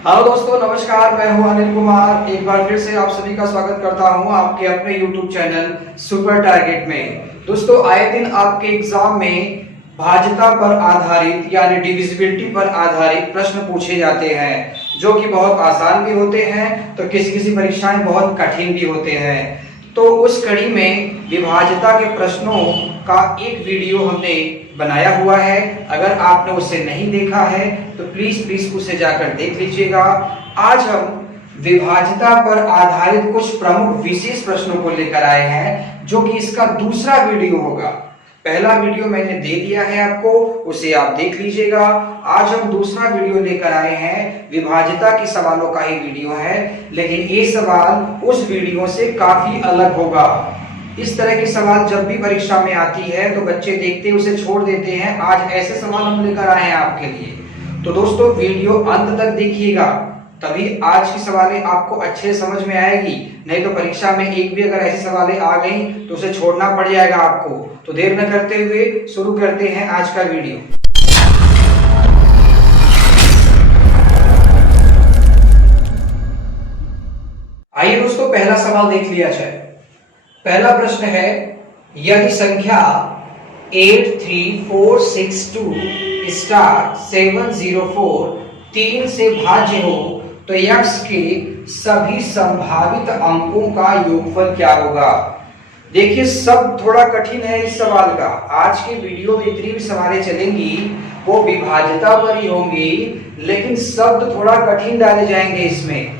Hello दोस्तों, नमस्कार। मैं हूं अनिल कुमार। एक बार फिर से आप सभी का स्वागत करता हूं आपके अपने YouTube चैनल सुपर टारगेट में। दोस्तों, आए दिन आपके एग्जाम में भाज्यता पर आधारित यानी डिविजिबिलिटी पर आधारित प्रश्न पूछे जाते हैं, जो कि बहुत आसान भी होते हैं तो किसी किसी परीक्षाएं बहुत कठिन भी होते हैं। तो उस कड़ी में विभाज्यता के प्रश्नों का एक वीडियो हमने बनाया हुआ है। अगर आपने उसे नहीं देखा है तो प्लीज उसे जाकर देख लीजिएगा। आज हम विभाज्यता पर आधारित कुछ प्रमुख विशेष प्रश्नों को लेकर आए हैं, जो कि इसका दूसरा वीडियो होगा। पहला वीडियो मैंने दे दिया है आपको, उसे आप देख लीजिएगा। आज हम दूसरा वीडियो लेकर आए हैं, विभाज्यता के सवालों का ही वीडियो है, लेकिन ये सवाल उस वीडियो से काफी अलग होगा। इस तरह के सवाल जब भी परीक्षा में आती है तो बच्चे देखते उसे छोड़ देते हैं। आज ऐसे सवाल हम लेकर आए हैं आपके लिए, तो दोस्तों वीडियो अंत तक देखिएगा, तभी आज की सवालें आपको अच्छे समझ में आएगी। नहीं तो परीक्षा में एक भी अगर ऐसी सवालें आ गई तो उसे छोड़ना पड़ जाएगा आपको। तो देर न करते हुए शुरू करते हैं आज का वीडियो। आइए दोस्तों, पहला सवाल देख लिया जाए। पहला प्रश्न है, यदि संख्या 83462 स्टार 704 3 से भाज्य हो तो x के सभी संभावित अंकों का योगफल क्या होगा। देखिए, सब थोड़ा कठिन है इस सवाल का। आज के वीडियो में जितनी भी सवालें चलेंगी वो विभाज्यता पर ही होंगी, लेकिन शब्द थोड़ा कठिन डाले जाएंगे इसमें,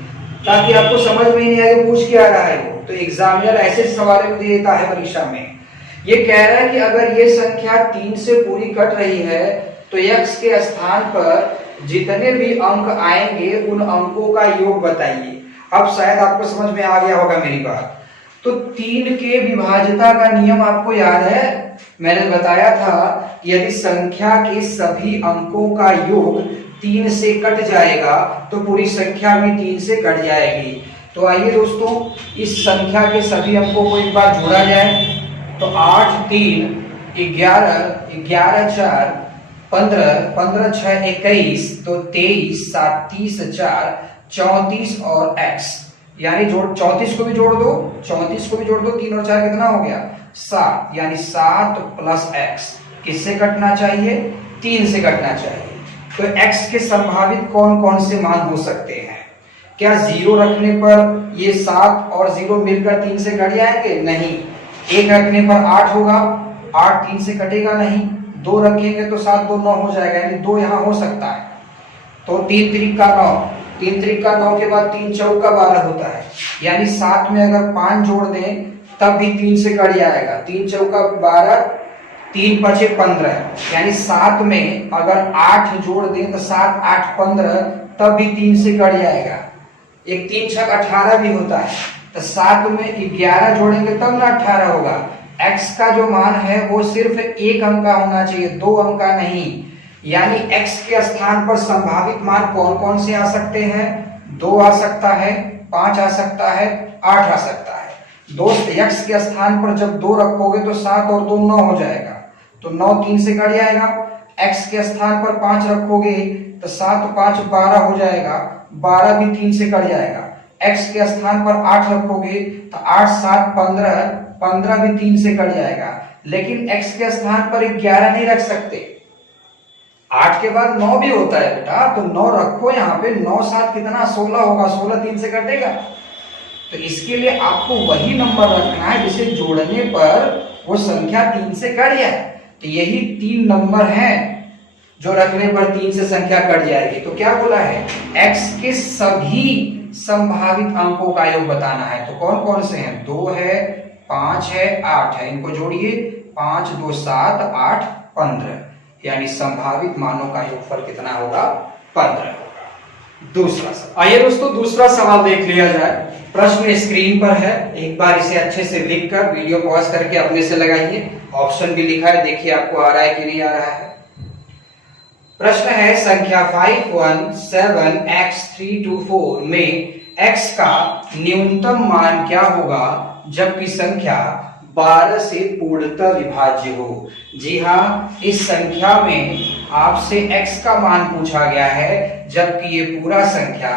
ताकि आपको समझ में नहीं आए पूछ क्या रहा है वो। तो एग्जामिनर ऐसे सवाल भी देता है परीक्षा में। ये कह रहा है कि अगर ये संख्या 3 से पूरी कट रही है तो x के स्थान पर जितने भी अंक आएंगे उन अंकों का योग बताइए। अब शायद आपको समझ में आ गया होगा मेरी बात। तो 3 के विभाज्यता का नियम आपको याद है, मैंने बताया था कि यदि संख्या के सभी अंकों का योग 3 से कट जाएगा तो पूरी संख्या भी 3 से कट जाएगी। तो आइए दोस्तों, इस संख्या के सभी अंकों को एक बार जोड़ा जाए। तो 8 3 11 11 4 15 15 6 21, तो 23 7 30 4 34 और x, यानी 34 को भी जोड़ दो, 34 को भी जोड़ दो, 3 और 4 कितना हो गया 7, यानी 7 प्लस x किससे कटना चाहिए 3 से कटना चाहिए। तो x के संभावित कौन कौन से मान हो सकते हैं। क्या 0 रखने पर ये 7 और 0 मिलकर 3 से कट जाएंगे, नहीं। 1 रखने पर 8 होगा, 8 3 से कटेगा नहीं। 2 रखेंगे तो 7 2 9 हो जाएगा, यानी 2 यहाँ हो सकता है। तो 3 3 का 9, 3 3 का 9 के बाद 3 4 का 12 होता है, यानी 7 में अगर 5 जोड़ दें तब भी 3 से कट जाएगा। 3 4 का 12, 3 5 15, यानी 7 में अगर 8 जोड़ दें तो 7 8 15, तब भी 3 से कट जाएगा। एक 3 6 18 भी होता है, तो 7 में 11 जोड़ेंगे तब ना 18 होगा। x का जो मान है वो सिर्फ 1 अंक का होना चाहिए, 2 अंक का नहीं। यानी x के स्थान पर संभावित मान कौन कौन से आ सकते हैं, 2 आ सकता है, 5 आ सकता है, 8 आ सकता है। दोस्त, x के स्थान पर जब 2 रखोगे तो 7 और 2 9 हो जाएगा, तो 9 3 से कट जाएगा। x के स्थान पर 5 रखोगे तो 7 5 12 हो जाएगा, 12 भी 3 से कट जाएगा। x के स्थान पर 8 रखोगे तो 8 7 15, 15 भी 3 से कट जाएगा। लेकिन x के स्थान पर 11 नहीं रख सकते, 8 के बाद 9 भी होता है बेटा, तो 9 रखो यहाँ पे। 9 7 कितना 16 होगा, 16 3 से कटेगा। तो इसके लिए आपको वही नंबर रखना है जिसे जोड़ने पर वो संख्या 3 से कट जाए। तो यही 3 नंबर हैं जो रखने पर 3 से संख्या कट जाएगी। तो क्या बोला है, x के सभी संभावित अंकों का योग बताना है। तो कौन कौन से हैं, 2 है, 5 है, 8 है, इनको जोड़िए। 5 2 7 8 15, यानी संभावित मानों का योगफल कितना होगा 15 होगा। दूसरा सवाल, आइए दोस्तों दूसरा सवाल देख लिया जाए। प्रश्न स्क्रीन पर है, एक बार इसे अच्छे से लिखकर वीडियो पॉज करके अपने से लगाइए। ऑप्शन भी लिखा है, देखिए आपको आ रहा है कि नहीं आ रहा है। प्रश्न है, संख्या 517x324 में x का न्यूनतम मान क्या होगा जबकि संख्या 12 से पूर्णतः विभाज्य हो। जी हाँ, इस संख्या में आपसे x का मान पूछा गया है, जबकि ये पूरा संख्या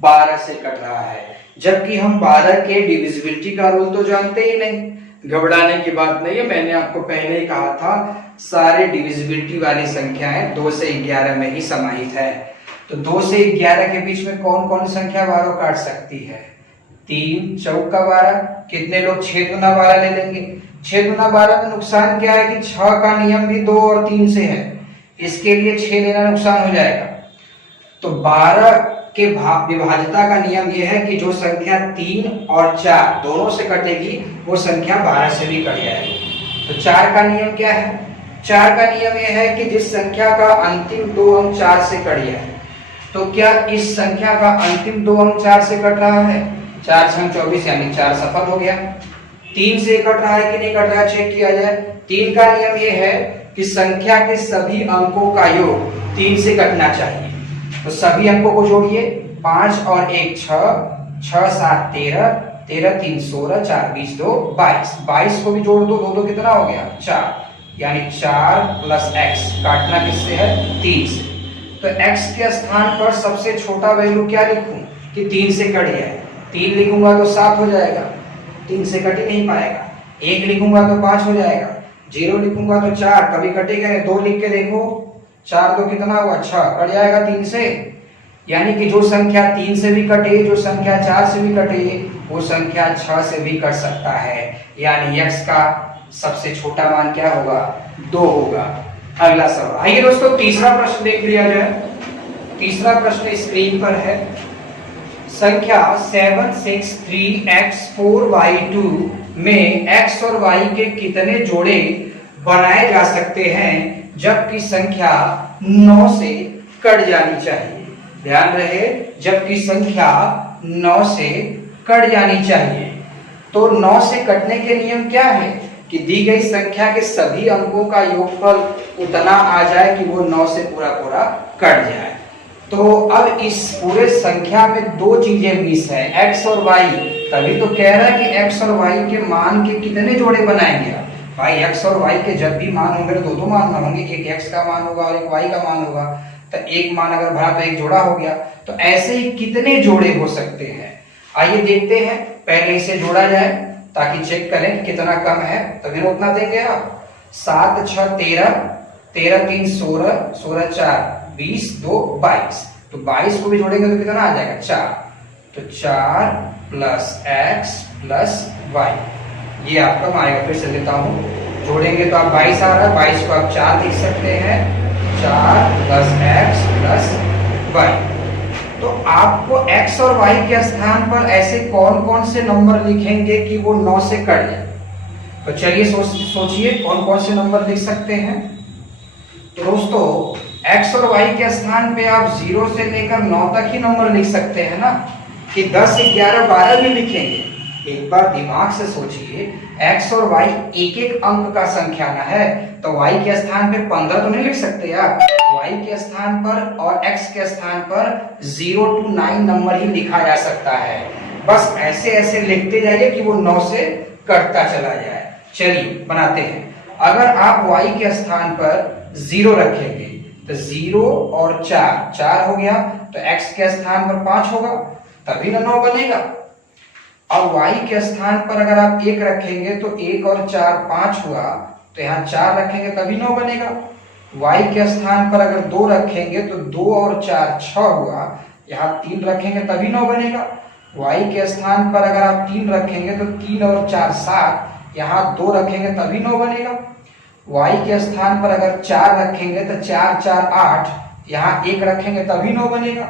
12 से कट रहा है। जबकि हम 12 के डिविजिबिलिटी का रूल तो जानते ही नहीं। घबराने की बात नहीं है, मैंने आपको पहले ही कहा था सारे डिविजिबिलिटी वाली संख्याएं 2 से 11 में ही समाहित है। तो 2 से 11 के बीच में कौन कौन संख्या 12 काट सकती है? 3 चौका 12। कितने लोग 6 दूना 12 ले लेंगे? 6 दूना 12 में नुकसान क्या है कि 6 का नियम भी 2 और 3 से है, इसके लिए 6 लेना नुकसान हो जाएगा। तो 12 के विभाज्यता का नियम यह है कि जो संख्या 3 और 4 दोनों से कटेगी वो संख्या 12 से भी कट जाएगी। तो 4 का नियम क्या है? 4 का नियम यह है कि जिस संख्या का अंतिम 2 अंक 4 से कट जाए, तो क्या इस संख्या का अंतिम 2 अंक 4 से कट रहा है? 4 से 24 यानी 4 सफल हो गया। 3 से कट रहा है कि नहीं कट रहा है चेक किया जाए। 3 का नियम यह है कि संख्या के सभी अंकों का योग 3 से कटना चाहिए। तो सभी अंकों को जोड़िए, 5 और 1 6, 6 7 13, 13 3 16, 4 20 2 22। 22 को भी जोड़ दो, 2 2 कितना हो गया? 4, यानी 4 प्लस x। काटना किससे है? 3 से। तो x के स्थान पर सबसे छोटा वैल्यू क्या लिखूं कि 3 से कट जाए? 3 लिखूंगा तो 7 हो जाएगा, 3 से कट ही नहीं पाएगा। 1 लिखूंगा तो 5 हो जाएगा, 0 लिखूंगा तो 4, कभी कटेगा नहीं। 2 लिख के देखो, 4 2 कितना हुआ? 6, कट जाएगा 3 से। यानी कि जो संख्या 3 से भी कटे, जो संख्या 4 से भी कटे, वो संख्या 6 से भी कट सकता है। यानी x का सबसे छोटा मान क्या होगा? 2 होगा। अगला सवाल, आइए दोस्तों तीसरा प्रश्न देख लिया जाए। तीसरा प्रश्न स्क्रीन पर है। संख्या 763x4y2 में x और y के कितने जोड़े बनाए जा सकते हैं जबकि संख्या 9 से कट जानी चाहिए? ध्यान रहे, जबकि संख्या 9 से कट जानी चाहिए। तो 9 से कटने के नियम क्या है कि दी गई संख्या के सभी अंकों का योगफल उतना आ जाए कि वो 9 से पूरा पूरा कट जाए। तो अब इस पूरे संख्या में 2 चीजें मिस है, x और y। तभी तो कह रहा है कि x और y के मान के कितने जोड़े बनाएंगे आप? भाई x और y के जब भी मान होंगे तो 2 मान होंगे, एक x का मान होगा और एक y का मान होगा। तो एक मान अगर भरा तो एक जोड़ा हो गया। तो ऐसे ही कितने जोड़े हो सकते हैं? आइए देखते हैं। पहले इसे जोड़ा जाए ताकि चेक करें कितना कम है, तभी उतना देंगे आप। 7 6 13, 13 3 16, 16 4 20 2 22। तो 22 को भी जोड़ेंगे तो कितना आ जाएगा? 4। तो 4 प्लस x प्लस y, ये आपका आएगा। फिर से देता हूं, जोड़ेंगे तो आप 22 आ रहा है, 22 को आप 4 लिख सकते हैं, 4 प्लस x प्लस y। तो आपको x और y के स्थान पर ऐसे कौन कौन से नंबर लिखेंगे कि वो 9 से कट जाए? तो चलिए सोचिए कौन कौन से नंबर लिख सकते हैं। तो दोस्तों x और y के स्थान पे आप 0 से लेकर 9 तक ही नंबर लिख सकते हैं ना, कि 10 11 12 भी लिखेंगे? एक बार दिमाग से सोचिए, x और y एक एक अंक का संख्या ना है, तो y के स्थान पे 15 तो नहीं लिख सकते आप। y के स्थान पर और x के स्थान पर 0 to 9 नंबर ही लिखा जा सकता है। बस ऐसे ऐसे लिखते जाइए कि वो 9 से कटता चला जाए। चलिए बनाते हैं। अगर आप y के स्थान पर 0 रखेंगे तो 0 और 4 4 हो गया, तो x के स्थान पर 5 होगा, तभी ना 9 बनेगा। अब y के स्थान पर अगर आप 1 रखेंगे तो 1 और 4 5 हुआ, तो यहाँ 4 रखेंगे तभी 9 बनेगा। y के स्थान पर अगर 2 रखेंगे तो 2 और 4 6 हुआ, यहाँ 3 रखेंगे तभी 9 बनेगा। y के स्थान पर अगर आप 3 रखेंगे तो 3 और 4 7, यहाँ 2 रखेंगे तभी 9 बनेगा। y के स्थान पर अगर 4 रखेंगे तो 4 4 8, यहाँ 1 रखेंगे तभी 9 बनेगा।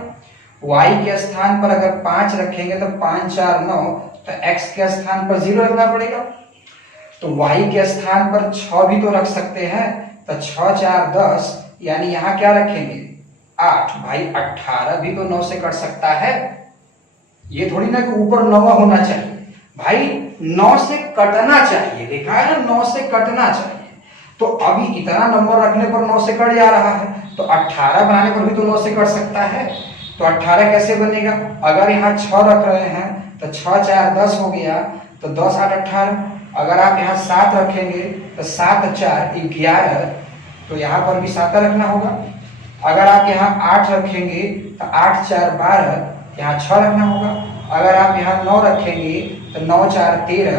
y के स्थान पर अगर 5 रखेंगे तो 5 4 9, तो x के स्थान पर 0 रखना पड़ेगा। तो y के स्थान पर 6 भी तो रख सकते हैं, तो 6 4 10, यानी यहाँ क्या रखेंगे? 8। भाई 18 भी तो 9 से कट सकता है। ये थोड़ी ना कि ऊपर 9 होना चाहिए, भाई 9 से कटना चाहिए, लिखा है ना 9 से कटना चाहिए। तो अभी इतना नंबर रखने पर 9 से कट जा रहा है, तो 18 बनाने पर भी तो 9 से कट सकता है। तो 18 कैसे बनेगा? अगर यहाँ 6 रख रहे हैं तो 6 4 10 हो गया, तो 10 8 18। अगर आप यहाँ 7 रखेंगे तो 7 4 11, तो यहाँ पर भी 7 रखना होगा। अगर आप यहाँ 8 रखेंगे तो 8 4 12, यहाँ 6 रखना होगा। अगर आप यहाँ 9 रखेंगे तो 9 4 13,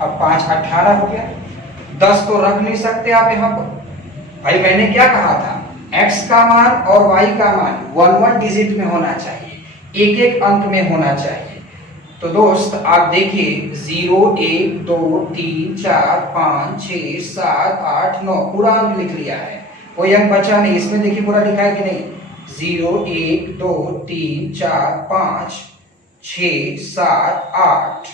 अब 5 18 हो गया। 10 तो रख नहीं सकते आप यहाँ पर। भाई मैंने क्या कहा था, x का मान और y का मान 1 डिजिट में होना चाहिए, एक एक अंक में होना चाहिए। तो दोस्त आप देखिए 0 1 2 3 4 5 6 7 8 9 पूरा अंक लिख लिया है, कोई अंक बचा नहीं। इसमें देखिए पूरा लिखा है कि नहीं, 0 1 2 3 4 5 6 7 8,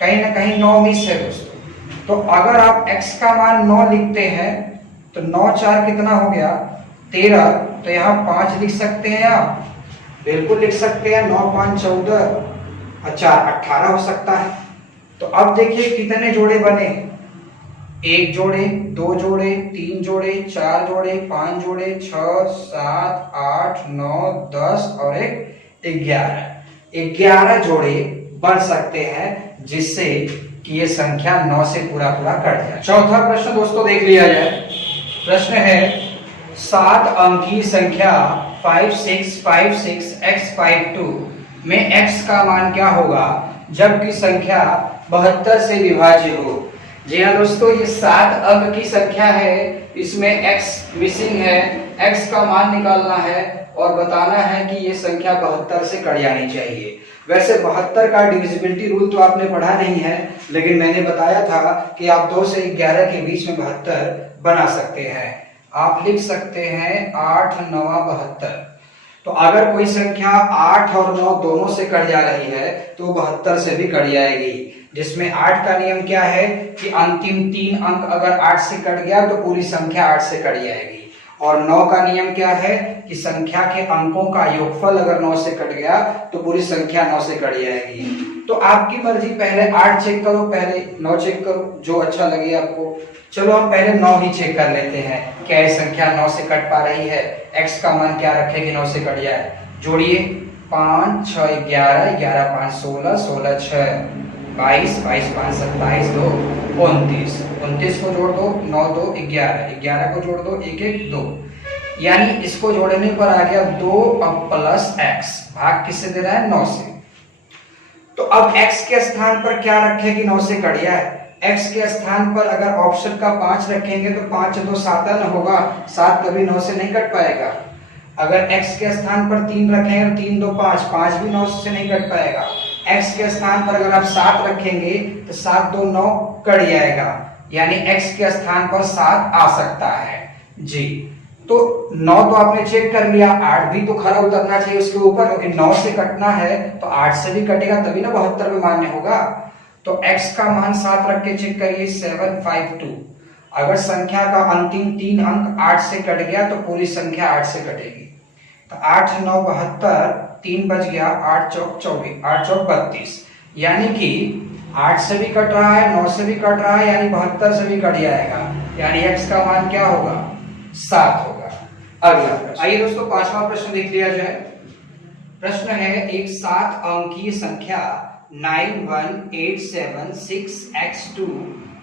कहीं ना कहीं 9 मिस है दोस्तों। तो अगर आप x का मान 9 लिखते हैं तो 9 4 कितना हो गया 13, तो यहाँ 5 लिख सकते हैं आप, बिल्कुल लिख सकते हैं। 9 5 14 और 4 18 हो सकता है। तो अब देखिए कितने जोड़े बने, 1 जोड़े 2 जोड़े 3 जोड़े 4 जोड़े 5 जोड़े 6 7 8 9 10 और 11 जोड़े बन सकते हैं, जिससे कि ये संख्या 9 से पूरा पूरा कट जाए। चौथा प्रश्न दोस्तों देख लिया जाए। प्रश्न है 7 अंकीय संख्या 5656 x 52 में x का मान क्या होगा जबकि संख्या 72 से विभाज्य हो। जी हाँ दोस्तों, ये 7 अंक की संख्या है, इसमें x मिसिंग है, x का मान निकालना है और बताना है कि ये संख्या 72 से कट जानी चाहिए। वैसे 72 का डिविजिबिलिटी रूल तो आपने पढ़ा नहीं है, लेकिन मैंने बताया था कि आप 2 से 11 के बीच में 72 बना सकते हैं। आप लिख सकते हैं 8 9 72। तो अगर कोई संख्या 8 और 9 दोनों से कट जा रही है तो 72 से भी कट जाएगी, जिसमें 8 का नियम क्या है कि अंतिम 3 अंक अगर 8 से कट गया तो पूरी संख्या 8 से कट जाएगी। और 9 का नियम क्या है कि संख्या के अंकों का योगफल अगर 9 से कट गया तो पूरी संख्या 9 से कट जाएगी। तो आपकी मर्जी, पहले 8 चेक करो, पहले 9 चेक करो, जो अच्छा लगे आपको। चलो हम पहले 9 ही चेक कर लेते हैं, क्या ये संख्या 9 से कट पा रही है, x का मान क्या रखे कि 9 से कट जाए। जोड़िए 5 6 11 11 5 16 16 6 22 22 5 27 2 29 29 को जोड़ दो 9 2 11 11 को जोड़ दो 1 1 2, यानी इसको जोड़ने पर आ गया 2 प्लस x, भाग किससे दे रहा है 9 से। तो अब x के स्थान पर क्या रखे कि 9 से कट जाए। x के स्थान पर अगर ऑप्शन का 5 रखेंगे तो 5 2 7 न होगा, 7 कभी 9 से नहीं कट पाएगा। अगर x के स्थान पर 3 रखेंगे तो 3 2 5, 5 भी 9 से नहीं कट पाएगा। x के स्थान पर अगर आप 7 रखेंगे तो 7 2 9 कट जाएगा, यानी x के स्थान पर 7 आ सकता है जी। तो 9 तो आपने चेक कर लिया, 8 भी तो खरा उतरना चाहिए उसके ऊपर, क्योंकि 9 से कटना है तो 8 से भी कटेगा तभी ना 72 में मान्य होगा। तो x का मान 7 रख के चेक करिए 752। अगर संख्या का अंतिम 3 अंक 8 से कट गया तो पूरी संख्या 8 से कटेगी। तो 8 9 72, 3 बच गया, 8 चौक 24, 8 चौक 32, यानी कि 8 से भी कट रहा है 9 से भी कट रहा है, यानी 72 से भी कट जाएगा, यानी x का मान क्या होगा 7 होगा। अगला प्रश्न, आइए दोस्तों 5वां प्रश्न देख लिया जाए। प्रश्न है एक 7 अंकीय संख्या 91876x2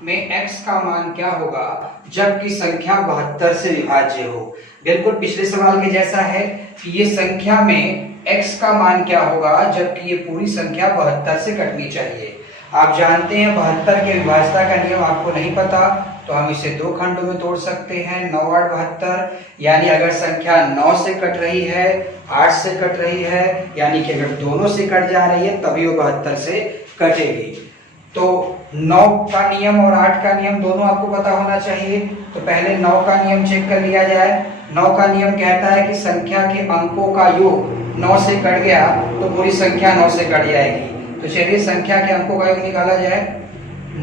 में x का मान क्या होगा जबकि संख्या 72 से विभाज्य हो। बिल्कुल पिछले सवाल के जैसा है कि ये संख्या में x का मान क्या होगा जबकि ये पूरी संख्या 72 से कटनी चाहिए। आप जानते हैं 72 के विभाज्यता का नियम आपको नहीं पता, तो हम इसे 2 खंडों में तोड़ सकते हैं, 9 8 72, यानी अगर संख्या 9 से कट रही है 8 से कट रही है, यानी कि अगर दोनों से कट जा रही है तभी वो 72 से कटेगी। तो 9 का नियम और 8 का नियम दोनों आपको पता होना चाहिए। तो पहले 9 का नियम चेक कर लिया जाए। 9 का नियम कहता है कि संख्या के अंकों का योग 9 से कट गया तो पूरी संख्या 9 से कट जाएगी। तो चलिए संख्या के अंकों का योग निकाला जाए।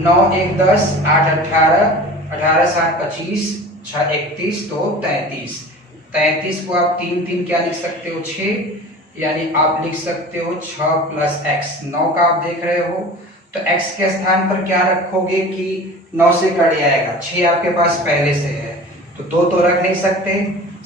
9 1 10, 8 18, 18 7 25, 6 31, तो 33। 33 को आप 3 3 क्या लिख सकते हो 6, यानी आप लिख सकते हो 6 प्लस x। 9 का आप देख रहे हो तो x के स्थान पर क्या रखोगे कि 9 से कट जाएगा। 6 आपके पास पहले से है तो 2 तो रख नहीं सकते।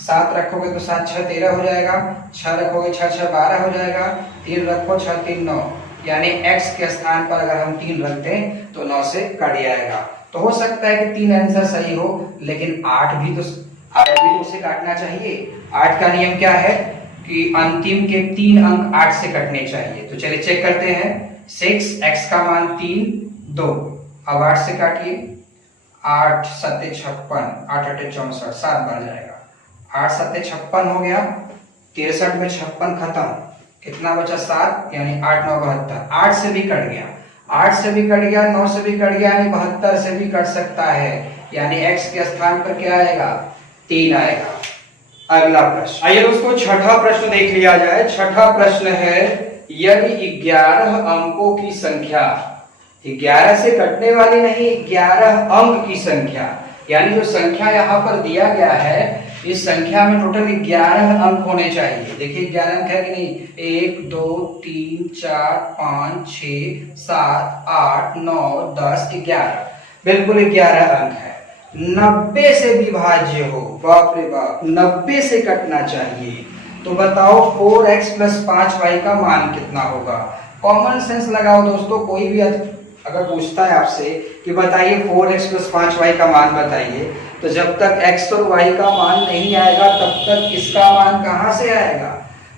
7 रखोगे तो 7 6 13 हो जाएगा। 6 रखोगे 6 6 12 हो जाएगा। 3 रखो 6 3 9, यानी x के स्थान पर अगर हम 3 रख दें तो 9 से कट जाएगा। तो हो सकता है कि 3 आंसर सही हो, लेकिन 8 भी तो 8 भी तो उसे काटना चाहिए। 8 का नियम क्या है कि अंतिम के 3 अंक 8 से कटने चाहिए। तो चलिए चेक करते हैं। 6, x का मान 3, 2। अब 8 से काटिए। 8 7 56, 8 8 64, 7 बन जाएगा। 8 7 56 हो गया। 63 में 56 खत्म, कितना बचा 7, यानी 8 9 72। 8 से भी कट गया, 8 से भी कट गया, 9 से भी कट गया, यानी 72 से भी कट सकता है। यानी x के स्थान पर क्या आएगा, 3 आएगा। अगला प्रश्न, आइए दोस्तों छठा प्रश्न देख लिया जाए। छठा प्रश्न है, यदि 11 अंकों की संख्या, 11 से कटने वाली नहीं, 11 अंक की संख्या, यानी जो संख्या यहाँ पर दिया गया है इस संख्या में टोटल 11 अंक होने चाहिए। देखिए 11 अंक है कि नहीं, 1 2 3 4 5 6 7 8 9 10 11, बिल्कुल 11 अंक है। 90 से विभाज्य हो, बाप रे बाप, 90 से कटना चाहिए। तो बताओ 4x + 5y का मान कितना होगा। कॉमन सेंस लगाओ दोस्तों, कोई भी अगर पूछता है आपसे कि बताइए 4x + 5y का मान बताइए, तो जब तक x और y का मान नहीं आएगा तब तक इसका मान कहां से आएगा।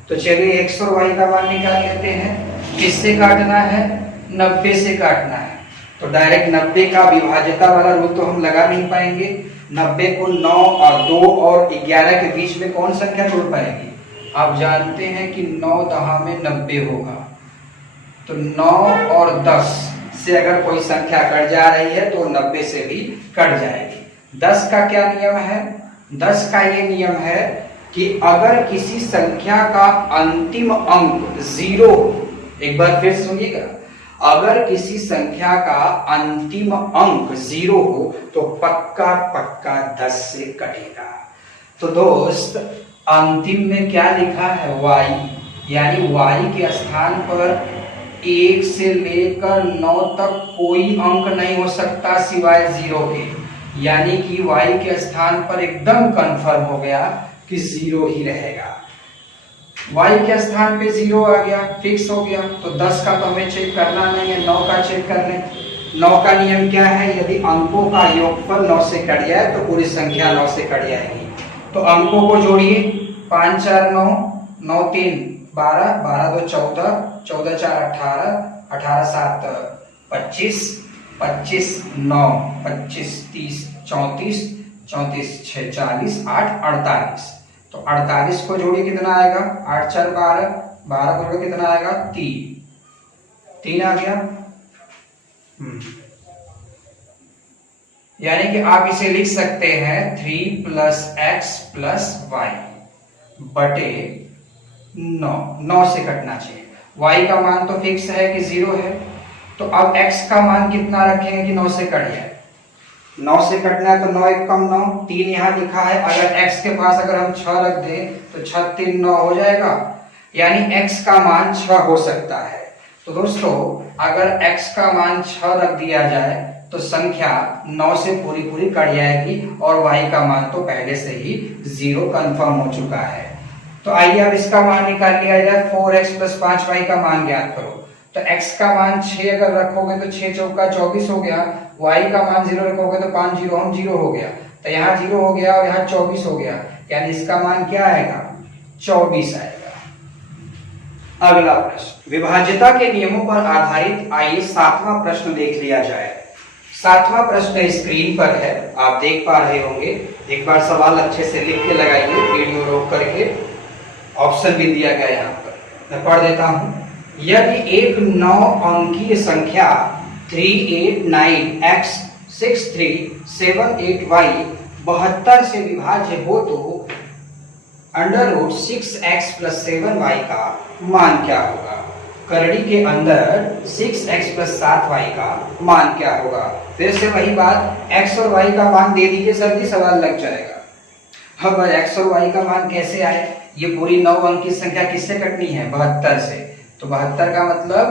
तो चलिए x और y का मान निकाल लेते हैं। किससे काटना है, 90 से काटना है। तो डायरेक्ट 90 का विभाज्यता वाला रूल तो हम लगा नहीं पाएंगे। 90 को 9 और 2 और 11 के बीच में कौन संख्या जुड़ पाएगी। आप जानते हैं कि 9 दहा में 90 होगा, तो 9 और 10 से अगर कोई संख्या कट जा रही है तो 90 से भी कट जाएगी। 10 का क्या नियम है, 10 का ये नियम है कि अगर किसी संख्या का अंतिम अंक 0, एक बार फिर सुनिएगा, अगर किसी संख्या का अंतिम अंक 0 हो तो पक्का पक्का 10 से कटेगा। तो दोस्त अंतिम में क्या लिखा है, y, यानी y के स्थान पर 1 से लेकर 9 तक कोई अंक नहीं हो सकता सिवाय 0 के, यानी कि y के स्थान पर एकदम कंफर्म हो गया कि 0 ही रहेगा। y के स्थान पे 0 आ गया, फिक्स हो गया। तो 10 का तो हमें चेक करना नहीं है, 9 का चेक कर लें। 9 का नियम क्या है, यदि अंकों का योगफल 9 से कट जाए तो पूरी संख्या 9 से कट जाएगी। तो अंकों को जोड़िए, 5 4 9, 9 3 12, 12 2 14, 14 4 18, 18 7 25, 25 9 25 30 34, 34 6 40, 8 48। तो 48 को जोड़िए कितना आएगा, 8 4 12, 12 को जोड़िए कितना आएगा, 3 आ गया। यानी कि आप इसे लिख सकते हैं 3 + x + y बटे 9। 9 से कटना चाहिए। y का मान तो फिक्स है कि 0 है, तो अब x का मान कितना रखेंगे कि 9 से कट जाए। 9 से कटना है तो 9 1 कम 9, 3 यहाँ लिखा है। अगर x के पास अगर हम 6 रख दें तो 6 3 9 हो जाएगा, यानी x का मान 6 हो सकता है। तो दोस्तों अगर x का मान 6 रख दिया जाए तो संख्या 9 से पूरी पूरी कट जाएगी और y का मान तो पहले से ही 0 कंफर्म हो चुका है। तो आइए अब इसका मान निकाल लिया जाए। 4x + 5y का मान ज्ञात करो। तो x का मान 6 अगर रखोगे तो 6 चौका 24 हो गया, y का मान 0 रखोगे तो 5 0 हम 0 हो गया, तो यहाँ 0 हो गया और यहाँ 24 हो गया, यानी इसका मान क्या आएगा, 24 आएगा। अगला प्रश्न, विभाज्यता के नियमों पर आधारित आइए 7वां प्रश्न देख लिया जाए। 7वां प्रश्न स्क्रीन पर है, आप देख पा रहे होंगे। एक बार सवाल अच्छे से लिख के लगाइए, वीडियो रोक करके। ऑप्शन भी दिया गया यहाँ पर, मैं पढ़ देता हूँ। यदि एक 9 अंकीय संख्या 389x 6378y 72 से विभाज्य हो तो √6x + 7y का मान क्या होगा। करड़ी के अंदर 6x + 7y का मान क्या होगा। फिर से वही बात, x और y का मान दे दीजिए सर जी, सवाल लग जाएगा। अब x और y का मान कैसे आए, ये पूरी 9 अंक की संख्या किससे कटनी है, 72 से। तो 72 का मतलब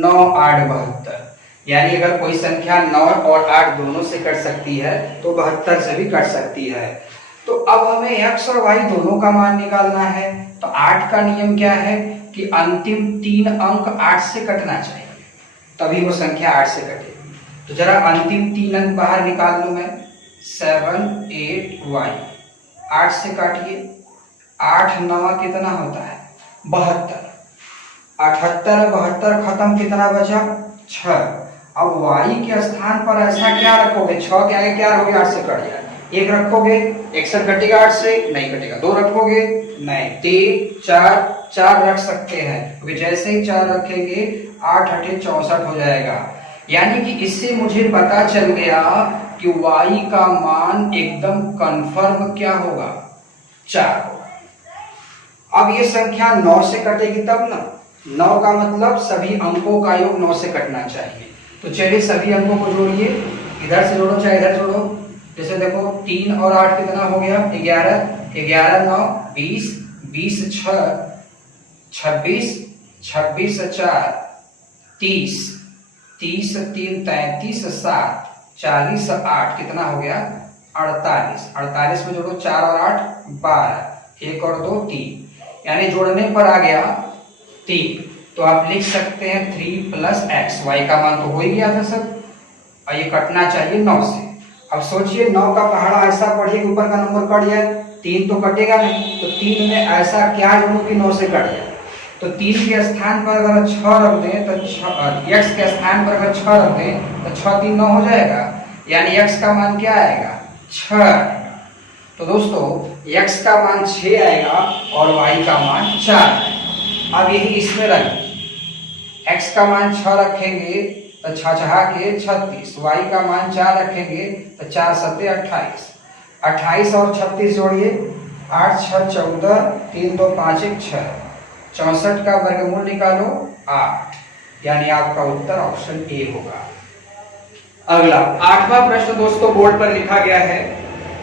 9 8 72, यानी अगर कोई संख्या 9 और 8 दोनों से कट सकती है तो 72 से भी कट सकती है। तो अब हमें x और y दोनों का मान निकालना है। तो 8 का नियम क्या है कि अंतिम 3 अंक 8 से कटना चाहिए, तभी वो संख्या 8 से कटेगी। तो जरा अंतिम 3 अंक बाहर निकाल लूं मैं, 7 8y। 8 से काटिए, 8 9 कितना होता है 72, 78 72 खत्म, कितना बचा 6। अब y के स्थान पर ऐसा क्या रखोगे, 6 के आगे क्या रखोगे, 8 से कट जाए, 1 रखोगे, 1 से कटेगा 8 से नहीं कटेगा, 2 रखोगे नहीं, 3 4 रख सकते हैं, क्योंकि जैसे ही 4 रखेंगे 8 8 64 हो जाएगा। यानी कि इससे मुझे पता चल गया कि y का मान एकदम कंफर्म क्या होगा 4 होगा। अब ये संख्या 9 से कटेगी तब ना, 9 का मतलब सभी अंकों का योग 9 से कटना चाहिए। तो चलिए सभी अंकों को जोड़िए, इधर से जोड़ो चाहे इधर जोड़ो। जैसे देखो 3 और 8 कितना हो गया 11, 11 9 20, 20 6 26, 26 4 30, 30 3 33 7 40 8 कितना हो गया 48, 48 में जोड़ो 4 और 8 12, 1 और 2 3, यानी जोड़ने पर आ गया 3। तो आप लिख सकते हैं 3 + x, y का मान तो हो ही गया था सब, और ये कटना चाहिए 9 से। अब सोचिए 9 का पहाड़ा ऐसा पढ़िए कि ऊपर का नंबर कट जाए, 3 तो कटेगा नहीं, तो 3 में ऐसा क्या जोड़ो कि 9 से कट जाए। तो 3 के स्थान पर अगर 6 रख दें तो x के स्थान पर अगर 6 रख दें तो 6 3 9 हो जाएगा, यानी x का मान क्या आएगा 6 आएगा। तो दोस्तों x का मान 6 आएगा और y का मान 4 आएगा। अब यही इसमें रखें, x का मान 6 रखेंगे तो 6 के 36, y का मान 4 रखेंगे तो 4 7 28, 28 और 36 जोड़िए 8 6 14, 3 2 5 1 6, 64 का वर्गमूल निकालो 8, यानी आपका उत्तर ऑप्शन ए होगा। अगला 8वां प्रश्न दोस्तों बोर्ड पर लिखा गया है।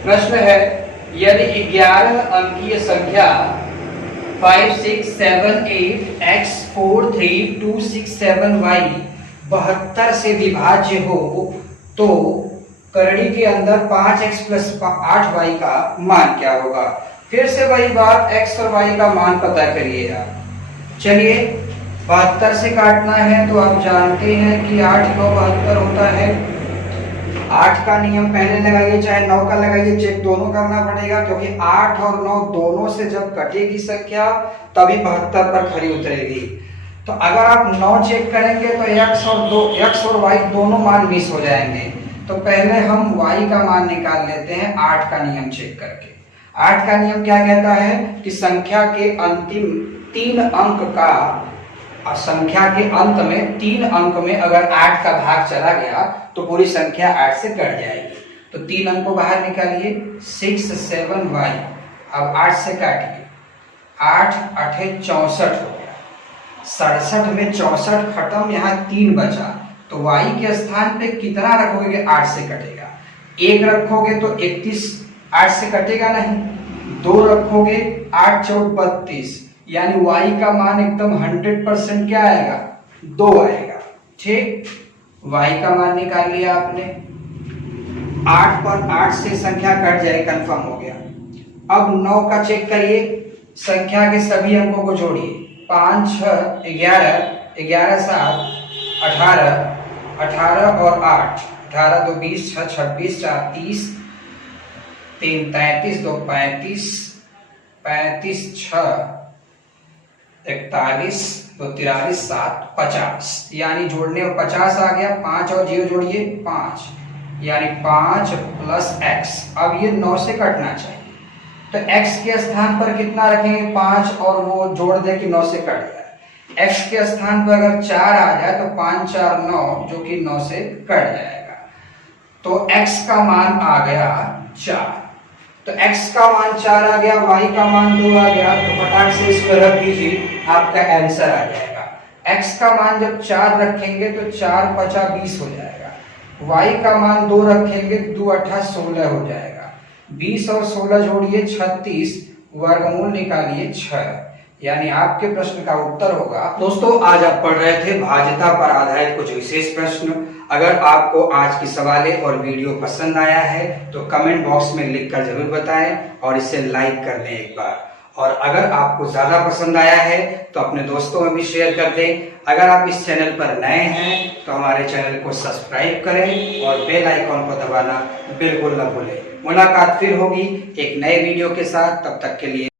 प्रश्न है यदि 11 अंकीय संख्या 5 6 7 8 x 4 3 2 6 7 y 72 से विभाज्य हो तो करड़ी के अंदर 5x + 8y का मान क्या होगा। फिर से वही बात, x और y का मान पता करिएगा। चलिए 72 से काटना है तो आप जानते हैं कि 8 9 72 होता है। 8 का नियम पहले लगाइए चाहे 9 का लगाइए, चेक दोनों करना पड़ेगा, क्योंकि 8 और 9 दोनों से जब कटेगी संख्या तभी 72 पर खरी उतरेगी। तो अगर आप 9 चेक करेंगे तो x और y दोनों मान मिस हो जाएंगे। तो पहले हम y का मान निकाल लेते हैं 8 का नियम चेक करके। 8 का नियम क्या कहता है कि संख्या के अंतिम 3 अंक का, संख्या के अंत में 3 अंक में अगर 8 का भाग चला गया तो पूरी संख्या 8 से कट जाएगी। तो 3 अंक को बाहर निकालिए 6 7 y, अब 8 से काटिए, 8 8 64 हो गया, 67 में 64 खत्म, यहाँ 3 बचा। तो y के स्थान पे कितना रखोगे कि 8 से कटेगा, 1 रखोगे तो 31 8 से कटेगा नहीं, 2 रखोगे 8 4 32, यानी y का मान एकदम 100% क्या आएगा 2 आएगा। ठीक, y का मान निकाल लिया आपने, 8 पर 8 से संख्या कट जाए, कंफर्म हो गया। अब 9 का चेक करिए, संख्या के सभी अंकों को जोड़िए, 5 6 11, 11 7 18, 18 और 8, 18 2 20, 6 26, 4 30, 3 33, 2 35, 35 6 41, 2 43, 7 50, यानी जोड़ने में 50 आ गया। 5 और 0 जोड़िए 5, यानी 5 + x। अब ये 9 से कटना चाहिए, तो x के स्थान पर कितना रखेंगे 5, और वो जोड़ दे कि 9 से कट जाए। x के स्थान पर अगर 4 आ जाए तो 5 4 9, जो कि 9 से कट जाएगा। तो x का मान आ गया 4, तो x का मान 4 आ गया, y का मान 2 आ गया, तो फटाक से इसको रख दीजिए, आपका आंसर आ जाएगा। x का मान जब 4 रखेंगे तो 4 5 20 हो जाएगा, y का मान 2 रखेंगे 2 8 16 हो जाएगा, 20 और 16 जोड़िए 36, वर्गमूल निकालिए 6, यानी आपके प्रश्न का उत्तर होगा। दोस्तों आज आप पढ़ रहे थे भाज्यता पर आधारित कुछ विशेष प्रश्न। अगर आपको आज की सवालें और वीडियो पसंद आया है तो कमेंट बॉक्स में लिखकर जरूर बताएं और इसे लाइक कर लें एक बार। और अगर आपको ज़्यादा पसंद आया है तो अपने दोस्तों में भी शेयर कर दें। अगर आप इस चैनल पर नए हैं तो हमारे चैनल को सब्सक्राइब करें और बेल आइकॉन को दबाना बिल्कुल न भूलें। मुलाकात फिर होगी एक नए वीडियो के साथ, तब तक के लिए